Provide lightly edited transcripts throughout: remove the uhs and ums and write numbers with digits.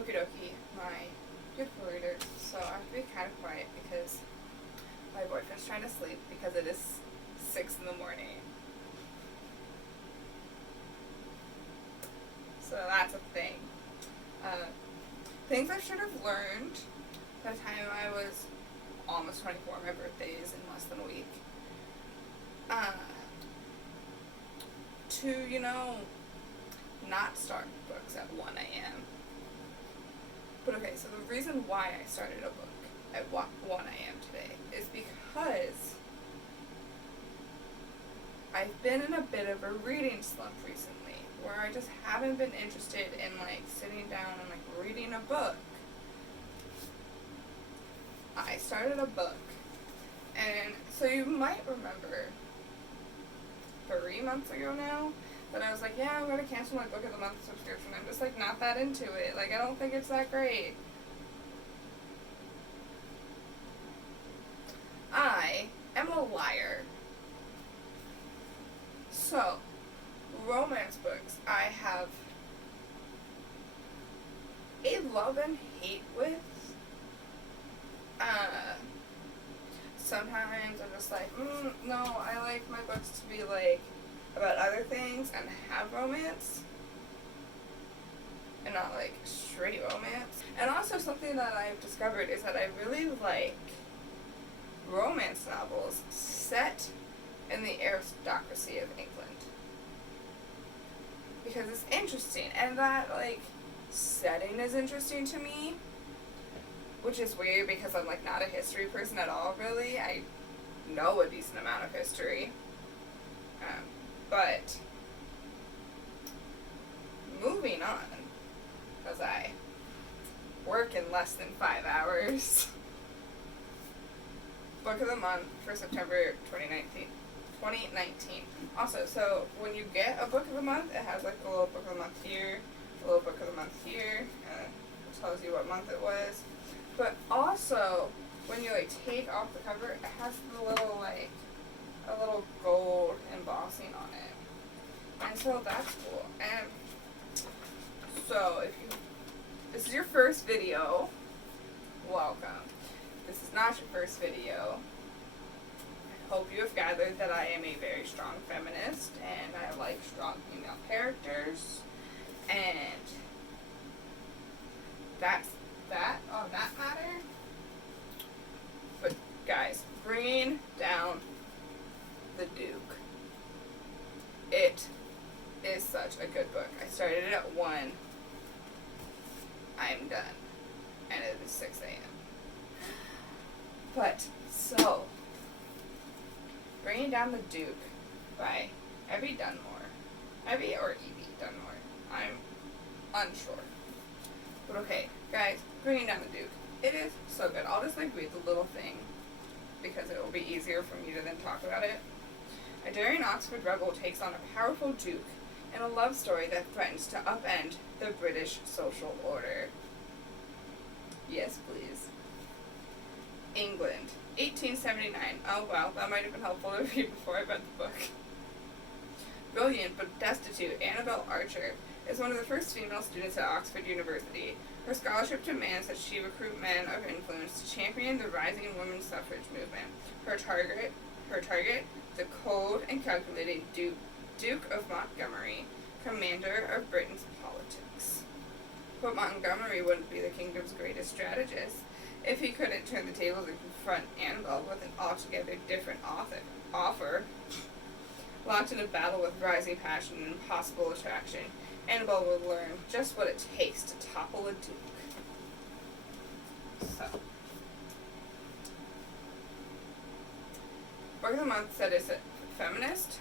Okie dokie, my beautiful readers. So I have to be kind of quiet because my boyfriend's trying to sleep because it is 6 in the morning. So that's a thing. Things I should have learned by the time I was almost 24. My birthday is in less than a week. To, not start books at 1 a.m. But okay, so the reason why I started a book at 1 a.m. today is because I've been in a bit of a reading slump recently, where I just haven't been interested in, sitting down and, reading a book. I started a book, and so you might remember 3 months ago now that I was like, yeah, I'm going to cancel my book of the month subscription. I'm just, not that into it. I don't think it's that great. I am a liar. So, romance books I have a love and hate with. Sometimes I'm just like, no, I like my books to be about other things and have romance. And not straight romance. And also something that I've discovered is that I really like romance novels set in the aristocracy of England. Because it's interesting. And that setting is interesting to me. Which is weird because I'm not a history person at all, really. I know a decent amount of history. But moving on, because I work in less than 5 hours. Book of the month for September 2019. Also, so when you get a book of the month, it has a little book of the month here, a little book of the month here, and it tells you what month it was. But also, when you take off the cover, it has the little a little gold embossing on it, and so that's cool. And so if this is your first video, welcome. If this is not your first video, I hope you have gathered that I am a very strong feminist and I like strong female characters, and that's that on that matter. But guys, bringing down the Duke. It is such a good book. I started it at 1. I'm done. And it is 6 a.m. But, so, Bringing Down the Duke by Evie Dunmore. Evie or Evie Dunmore. I'm unsure. But okay, guys, Bringing Down the Duke. It is so good. I'll just read the little thing because it will be easier for me to then talk about it. A daring Oxford rebel takes on a powerful duke in a love story that threatens to upend the British social order. Yes, please. England, 1879. Oh, well, that might have been helpful to read before I read the book. Brilliant but destitute Annabel Archer is one of the first female students at Oxford University. Her scholarship demands that she recruit men of influence to champion the rising women's suffrage movement. Her target, the cold and calculating Duke of Montgomery, commander of Britain's politics. But Montgomery wouldn't be the kingdom's greatest strategist if he couldn't turn the tables and confront Annabel with an altogether different offer. Locked in a battle with rising passion and impossible attraction, Annabel will learn just what it takes to topple a duke. So, Book of the Month said it's a feminist,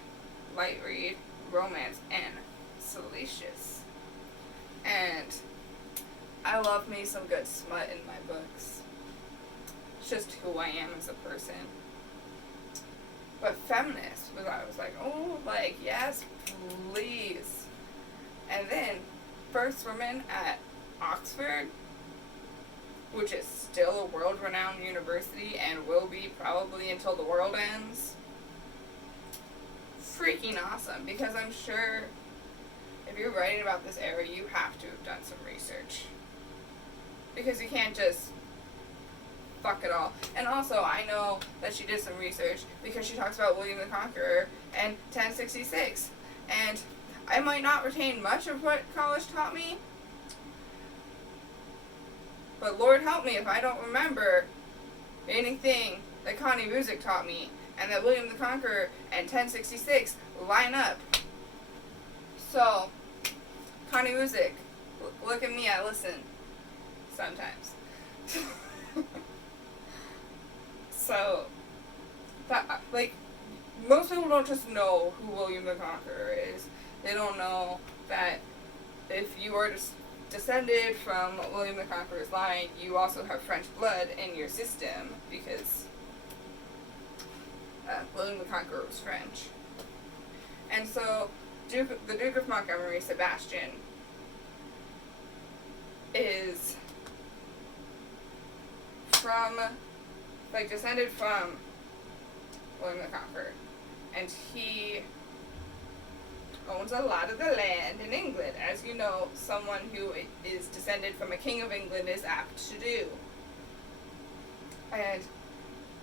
light read, romance, and salacious. And I love me some good smut in my books. It's just who I am as a person. But feminist was, I was like, oh, yes, please. And then, first woman at Oxford, which is still a world-renowned university and will be probably until the world ends. Freaking awesome, because I'm sure if you're writing about this era, you have to have done some research. because you can't just fuck it all. And also, I know that she did some research because she talks about William the Conqueror and 1066. And I might not retain much of what college taught me, but Lord help me if I don't remember anything that Connie Music taught me, and that William the Conqueror and 1066 line up. So, Connie Music, look at me, I listen. Sometimes. So, that, like, most people don't just know who William the Conqueror is. They don't know that if you are descended from William the Conqueror's line, you also have French blood in your system, because William the Conqueror was French. And so, the Duke of Montgomery, Sebastian, is descended from William the Conqueror. And he owns a lot of the land in England, as you know, someone who is descended from a king of England is apt to do. And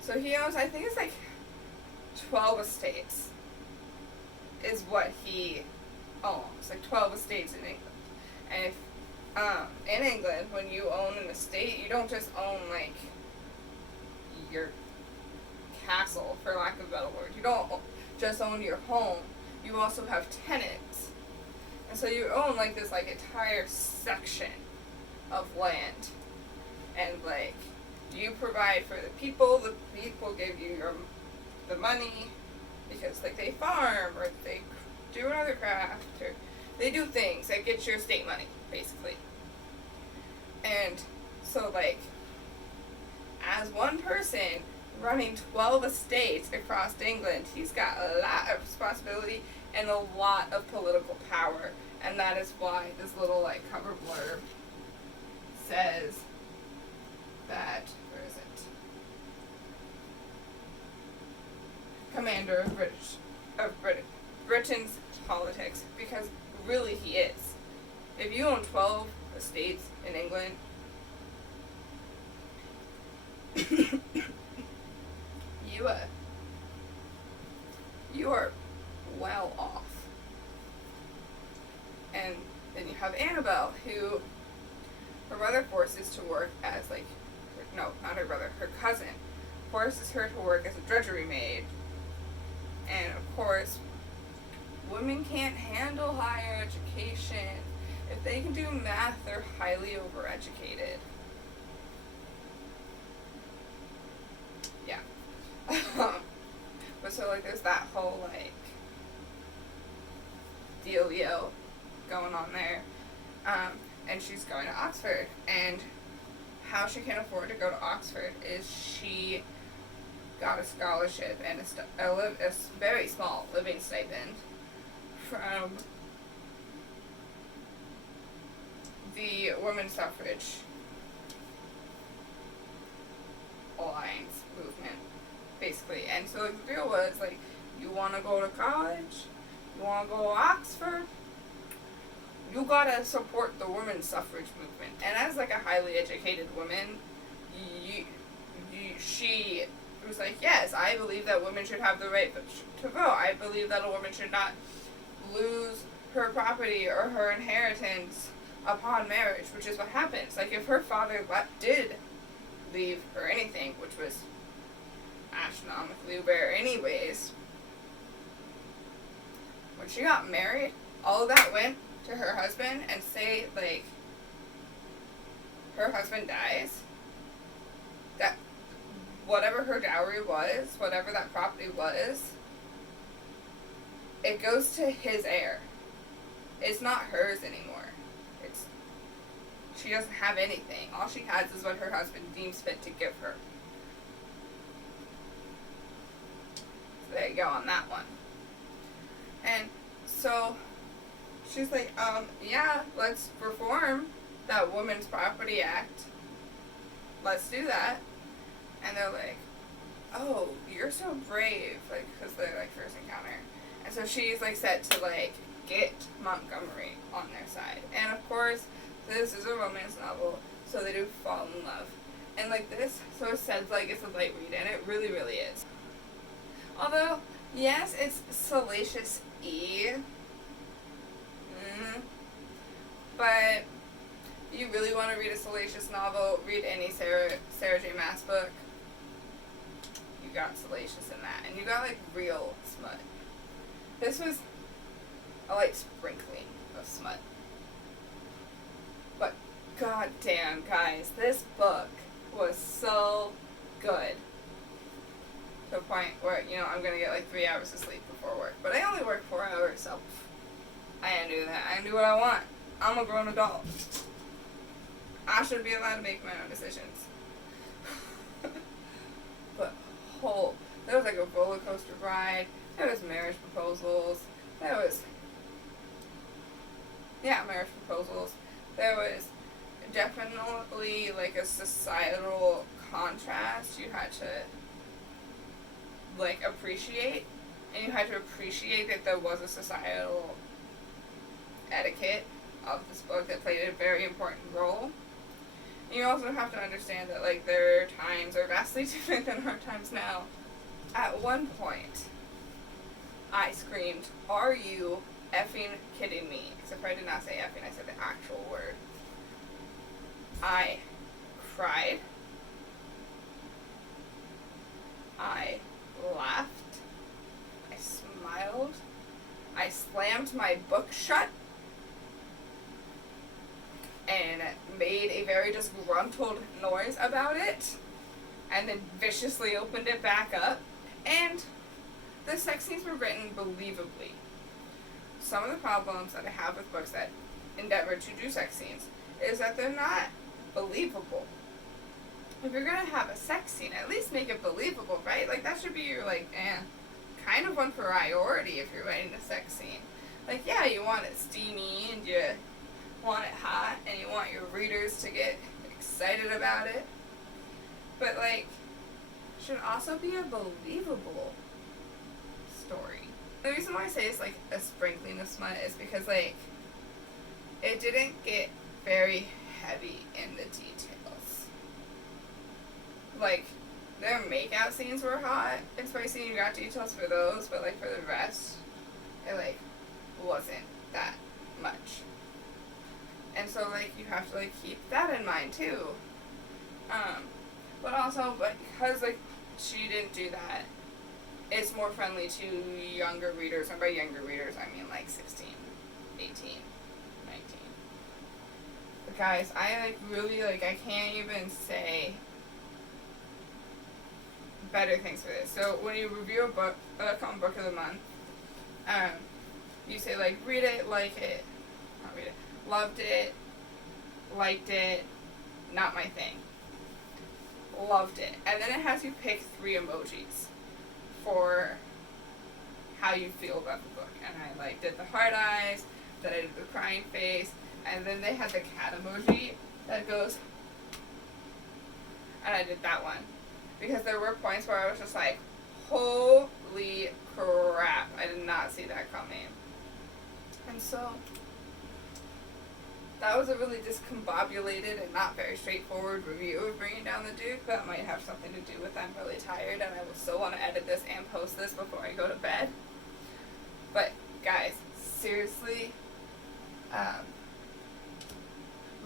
so he owns, I think it's like 12 estates is what he owns, like 12 estates in England. And if, in England, when you own an estate, you don't just own, like, your castle, for lack of a better word. You don't just own your home. You also have tenants. And so you own, like, this, like, entire section of land. And, like, you provide for the people give you the money, because, like, they farm, or they do another craft, or they do things that get your estate money, basically. And so, like, as one person running 12 estates across England, he's got a lot of responsibility and a lot of political power. And that is why this little, like, cover blurb says that, where is it? Commander of Britain's politics, because really he is. If you own 12 estates in England, you are well off. And then you have Annabelle, who her brother forces to work as, like, no, not her brother, her cousin forces her to work as a drudgery maid. And of course, women can't handle higher education. If they can do math, they're highly overeducated. Yeah. But so, like, there's that whole, like, dealio going on there. And she's going to Oxford. And how she can afford to go to Oxford is she got a scholarship and a very small living stipend from the women's suffrage alliance movement, basically. And so, like, the deal was, like, you want to go to college, you want to go to Oxford, you gotta support the women's suffrage movement. And as, like, a highly educated woman, she was like, yes, I believe that women should have the right to vote. I believe that a woman should not lose her property or her inheritance upon marriage, which is what happens. Like, if her father did leave her anything, which was astronomically rare anyways, when she got married, all of that went to her husband, and say, like, her husband dies, that whatever her dowry was, whatever that property was, it goes to his heir. It's not hers anymore. She doesn't have anything. All she has is what her husband deems fit to give her. So there you go on that one. And so she's like, yeah, let's reform that Women's Property Act. Let's do that. And they're like, oh, you're so brave, like, because they're, like, first encounter. And so she's, like, set to, like, get Montgomery on their side. And, of course, this is a romance novel, so so they do fall in love. And, like, this sort of says, like, it's a light read, and it really, really is. Although, yes, it's salacious-y. But you really want to read a salacious novel, read any Sarah J. Maas book. You got salacious in that. And you got, like, real smut. This was a light sprinkling of smut. But, goddamn, guys, this book was so good. To a point where, you know, I'm going to get, like, 3 hours of sleep before work. But I only work 4 hours, so I can do that. I can do what I want. I'm a grown adult. I should be allowed to make my own decisions. But, there was like a roller coaster ride. There was marriage proposals. There was, marriage proposals. There was definitely like a societal contrast you had to like appreciate. And you had to appreciate that there was a societal etiquette of this book that played a very important role. You also have to understand that, like, their times are vastly different than our times now. At one point, I screamed, "Are you effing kidding me?" Except for I did not say effing, I said the actual word. I cried. I laughed. I smiled. I slammed my book shut. And made a very disgruntled noise about it, and then viciously opened it back up. And the sex scenes were written believably. Some of the problems that I have with books that endeavor to do sex scenes is that they're not believable. If you're gonna have a sex scene, at least make it believable, right? Like, that should be your, like, kind of one priority if you're writing a sex scene. Like, yeah, you want it steamy, and you want it hot, and you want your readers to get excited about it, but like, should also be a believable story. The reason why I say it's like a sprinkling of smut is because like it didn't get very heavy in the details. Like, their makeout scenes were hot and spicy, and you got details for those, but like for the rest, it like wasn't that much. And so, like, you have to, like, keep that in mind, too. But also, because, like, she didn't do that, it's more friendly to younger readers. And by younger readers, I mean, like, 16, 18, 19. But, guys, I, like, really, like, I can't even say better things for this. So, when you review a book, called Book of the Month, you say, like, read it, like it, not read it. Loved it, liked it, not my thing. Loved it. And then it has you pick 3 emojis for how you feel about the book. And I like did the heart eyes, then I did the crying face, and then they had the cat emoji that goes, and I did that one. Because there were points where I was just like, holy crap, I did not see that coming. And so that was a really discombobulated and not very straightforward review of Bringing Down the Duke. That might have something to do with I'm really tired and I will still want to edit this and post this before I go to bed. But, guys, seriously,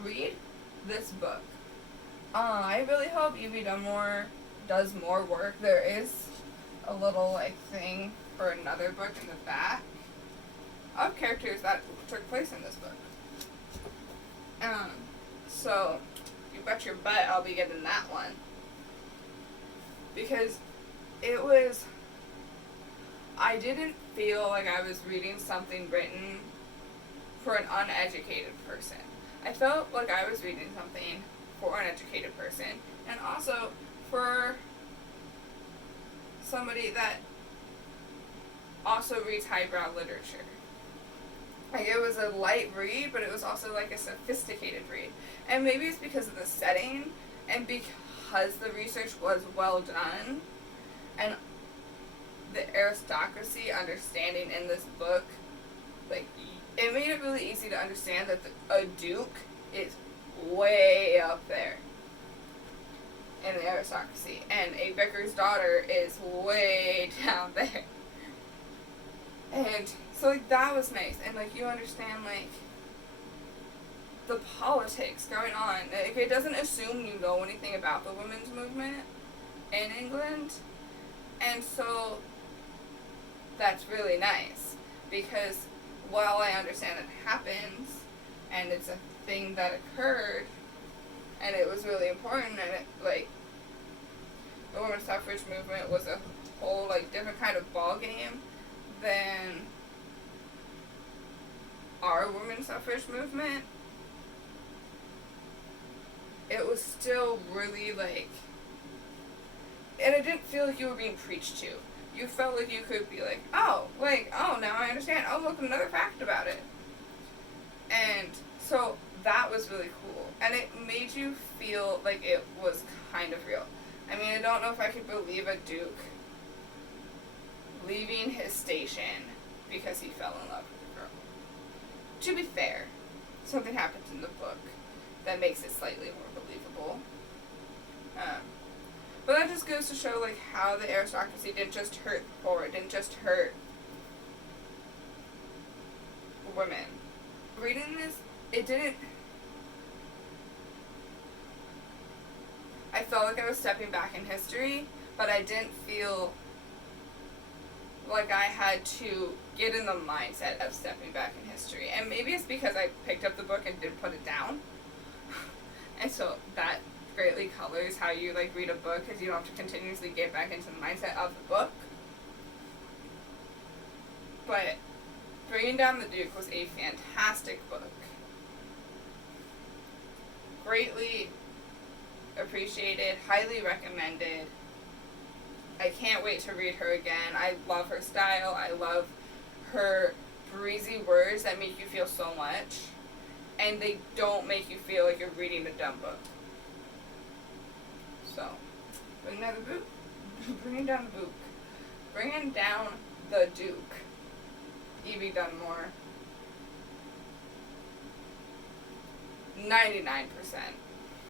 read this book. I really hope Evie Dunmore does more work. There is a little, like, thing for another book in the back of characters that took place in this book. So, you bet your butt I'll be getting that one. Because it was, I didn't feel like I was reading something written for an uneducated person. I felt like I was reading something for an educated person, and also for somebody that also reads highbrow literature. Like, it was a light read, but it was also, like, a sophisticated read. And maybe it's because of the setting, and because the research was well done, and the aristocracy understanding in this book, like, it made it really easy to understand that a duke is way up there. aristocracy, and a vicar's daughter is way down there. And so, like, that was nice. And, like, you understand, like, the politics going on. Like, it doesn't assume you know anything about the women's movement in England. And so, that's really nice. Because while I understand it happens, and it's a thing that occurred, and it was really important, and it, like, the women's suffrage movement was a whole, like, different kind of ball game than our women's suffrage movement. It was still really, like, and it didn't feel like you were being preached to. You felt like you could be like, oh, now I understand. Oh, look, another fact about it. And so that was really cool. And it made you feel like it was kind of real. I mean, I don't know if I could believe a duke leaving his station because he fell in love with a girl. To be fair, something happens in the book that makes it slightly more believable. But that just goes to show, like, how the aristocracy didn't just hurt the poor, it didn't just hurt women. Reading this, it didn't... I felt like I was stepping back in history, but I didn't feel like I had to get in the mindset of stepping back in history. And maybe it's because I picked up the book and didn't put it down. And so that greatly colors how you, like, read a book, because you don't have to continuously get back into the mindset of the book. But Bringing Down the Duke was a fantastic book. Greatly appreciated, highly recommended. I can't wait to read her again. I love her style. I love her breezy words that make you feel so much. And they don't make you feel like you're reading a dumb book. So, bringing down the book. Bringing down the book. Bringing down the Duke. Evie Dunmore. 99%.